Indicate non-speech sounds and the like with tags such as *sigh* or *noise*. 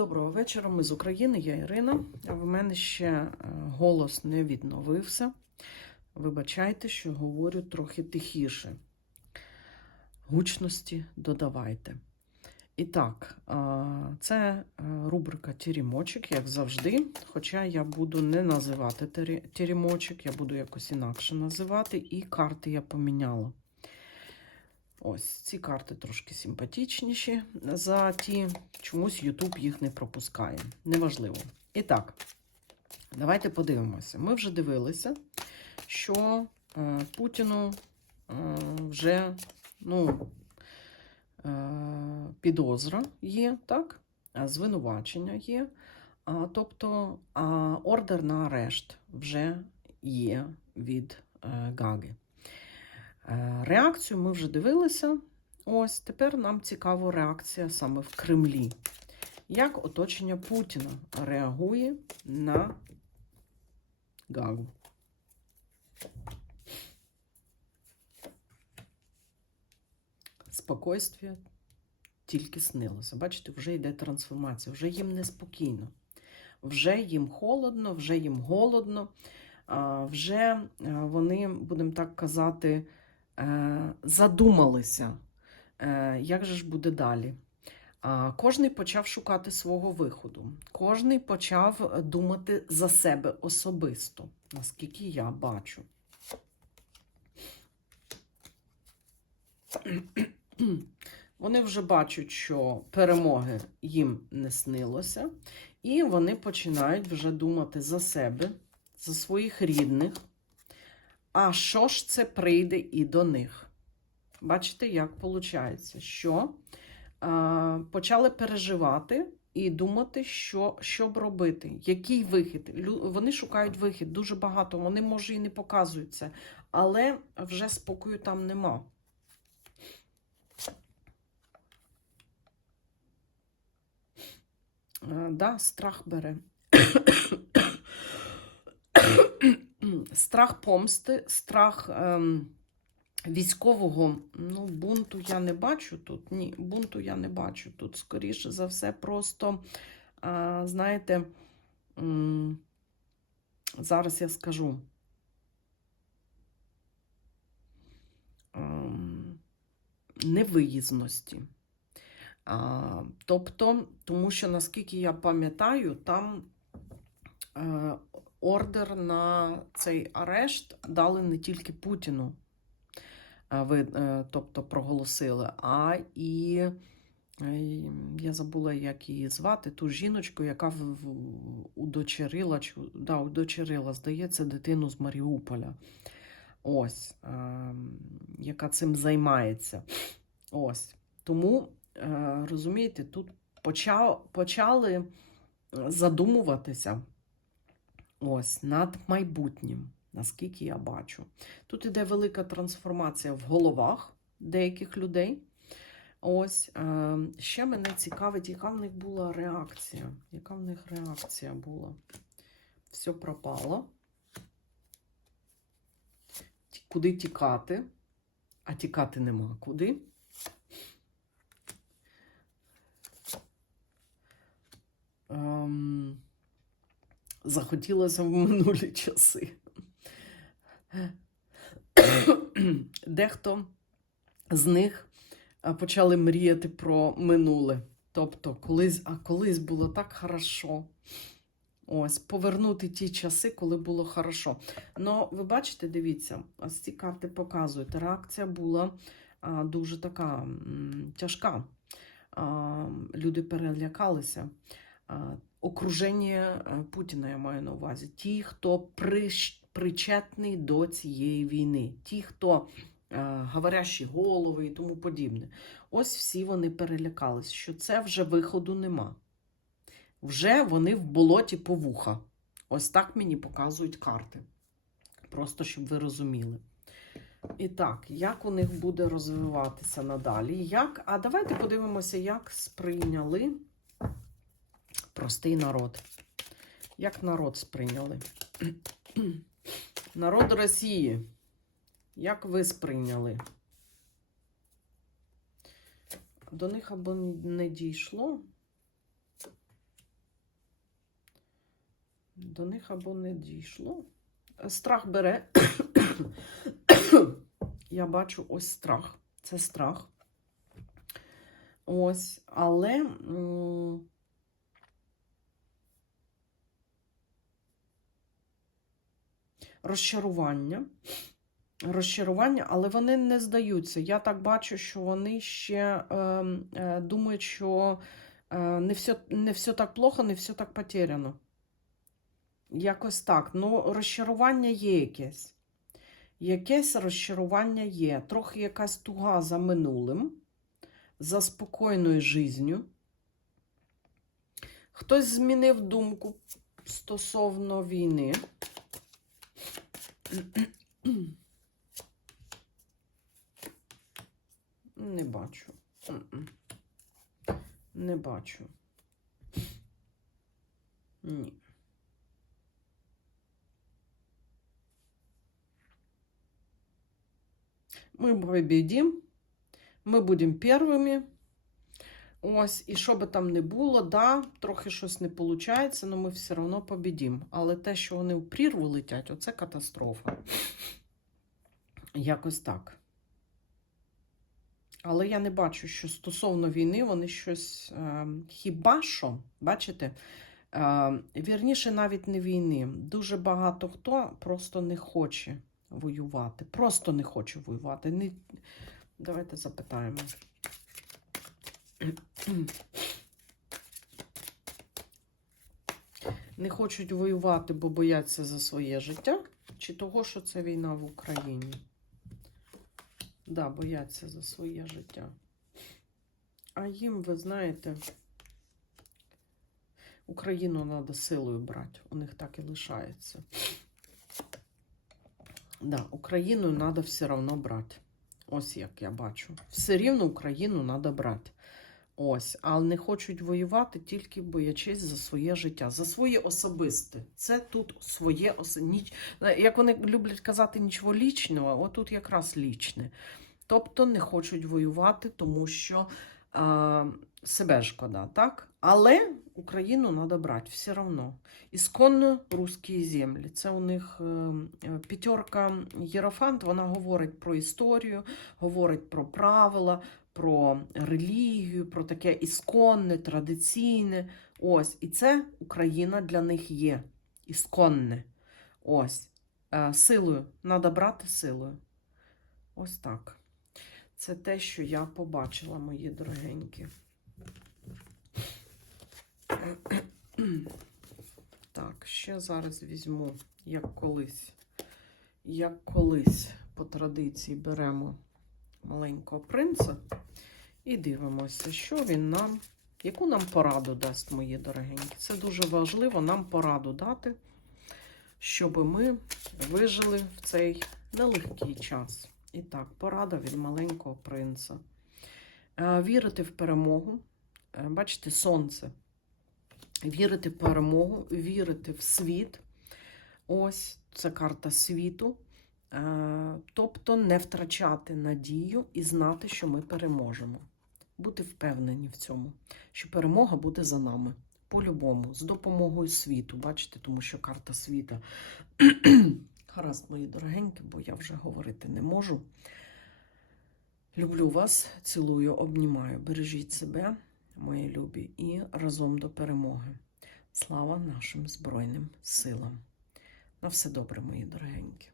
Доброго вечора, ми з України, я Ірина. А в мене ще е, голос не відновився. Вибачайте, що говорю трохи тихіше. Гучності додавайте. І так, це е, рубрика Тірімочок, як завжди. Хоча я буду не називати Тірімочок, я буду якось інакше називати, і карти я поміняла. Ось ці карти трошки симпатичніші за ті. Чомусь YouTube їх не пропускає. Неважливо. І так, давайте подивимося. Ми вже дивилися, що е, Путіну е, вже ну, е, підозра є, так? Звинувачення є. А, тобто а, ордер на арешт вже є від е, Гаги. Е, Реакцію ми вже дивилися. Ось тепер нам цікава реакція саме в Кремлі. Як оточення Путіна реагує на Гагу? Спокойствие тільки снилося. Бачите, вже йде трансформація, вже їм неспокійно, вже їм холодно, вже їм голодно, вже е, вони, будемо так казати, задумалися, е, як же ж буде далі. Кожний почав шукати свого виходу. Кожний почав думати за себе особисто, наскільки я бачу. Вони вже бачать, що перемоги їм не снилося, і вони починають вже думати за себе, за своїх рідних. А що ж це прийде і до них? Бачите, як виходить, що а, почали переживати і думати, що, що б робити, який вихід. Лю- Вони шукають вихід дуже багато, вони, може, і не показують це, але вже спокою там нема. Е, Да, страх бере. *clears throat* страх помсти, страх ем, військового ну, бунту я не бачу тут. Ні, бунту я не бачу тут. Скоріше за все, просто, а, знаєте, м, зараз я скажу. Ем, невиїзності. А, тобто, тому що, наскільки я пам'ятаю, там е, ордер на цей арешт дали не тільки Путіну, ви, е, тобто проголосили, а і е, я забула, як її звати, ту жіночку, яка удочерила, да, удочерила, здається, дитину з Маріуполя. Ось, е, яка цим займається. Ось. Тому Е, розумієте, тут почали е, задумуватися ось над майбутнім, наскільки я бачу. Тут іде велика трансформація в головах деяких людей. Ось е, ще мене цікавить, яка в них була реакція. Яка в них реакція була? Все пропало. Куди тікати? А тікати нема куди. Захотілося в минулі часи. Дехто з них почали мріяти про минуле. Тобто, колись, а колись було так хорошо. Ось, повернути ті часи, коли було хорошо. Ну, ви бачите, дивіться, ось ці карти показують. Реакція була а, дуже така м, тяжка. А, люди перелякалися. А, окруження е, Путіна я маю на увазі. Ті, хто причетний до цієї війни, ті, хто е, говорящі голови і тому подібне. Ось всі вони перелякались, що це вже виходу нема. Вже вони в болоті по вуха. Ось так мені показують карти. Просто щоб ви розуміли. І так, як у них буде розвиватися надалі? Як? А давайте подивимося, як сприйняли простий народ. Як народ сприйняли? *clears throat* Народ Росії. Як ви сприйняли? До них або не дійшло, до них або не дійшло. Страх бере. *clears throat* Я бачу ось страх. Це страх. Ось, але. Розчарування. Розчарування, але вони не здаються. Я так бачу, що вони ще е, е, думають, що е, не, все, не все так плохо, не все так потеряно. Якось так. Ну, розчарування є якесь. Якесь розчарування є. Трохи якась туга за минулим, за спокійною життю. Хтось змінив думку стосовно війни. *clears throat* Не бачу. *clears throat* Не бачу. Ні. Ми победим. Ми будемо першими. Ось, і що би там не було, да, трохи щось не виходить, але ми все одно побідім. Але те, що вони в прірву летять, оце катастрофа. Якось так. Але я не бачу, що стосовно війни вони щось е, хіба що, бачите? Е, вірніше, навіть не війни. Дуже багато хто просто не хоче воювати. Просто не хоче воювати. Не... Давайте запитаємо. Не хочуть воювати, бо бояться за своє життя, чи того, що це війна в Україні? Да, бояться за своє життя. А їм, ви знаєте, Україну треба силою брати. У них так і лишається. Да, Україну треба все одно брати. Ось як я бачу. Все рівно Україну треба брати. Ось, але не хочуть воювати тільки боячись за своє життя, за своє особисте. Це тут своє ніч... Як вони люблять казати, нічого лічного, отут якраз лічне. Тобто не хочуть воювати, тому що а, себе шкода, так? Але Україну треба брати все одно. Ісконно русські землі. Це у них е, е, п'ятерка Єрофант, вона говорить про історію, говорить про правила, про релігію, про таке ісконне, традиційне. Ось. І це Україна для них є. Ісконне. Ось. Е, Силою. Треба брати силою. Ось так. Це те, що я побачила, мої дорогенькі. *clears throat* Так, ще зараз візьму, як колись. Як колись по традиції беремо маленького принца і дивимося, що він нам, яку нам пораду дасть, мої дорогенькі. Це дуже важливо нам пораду дати, щоб ми вижили в цей нелегкий час. І так, порада від маленького принца. Е, Вірити в перемогу. Е, Бачите, сонце. Вірити в перемогу, вірити в світ. Ось це карта світу. Е, Тобто не втрачати надію і знати, що ми переможемо. Бути впевнені в цьому, що перемога буде за нами. По-любому, з допомогою світу. Бачите, тому що карта світа. *clears throat* Гаразд, мої дорогенькі, бо я вже говорити не можу. Люблю вас, цілую, обнімаю. Бережіть себе, мої любі, і разом до перемоги. Слава нашим Збройним силам. На все добре, мої дорогенькі.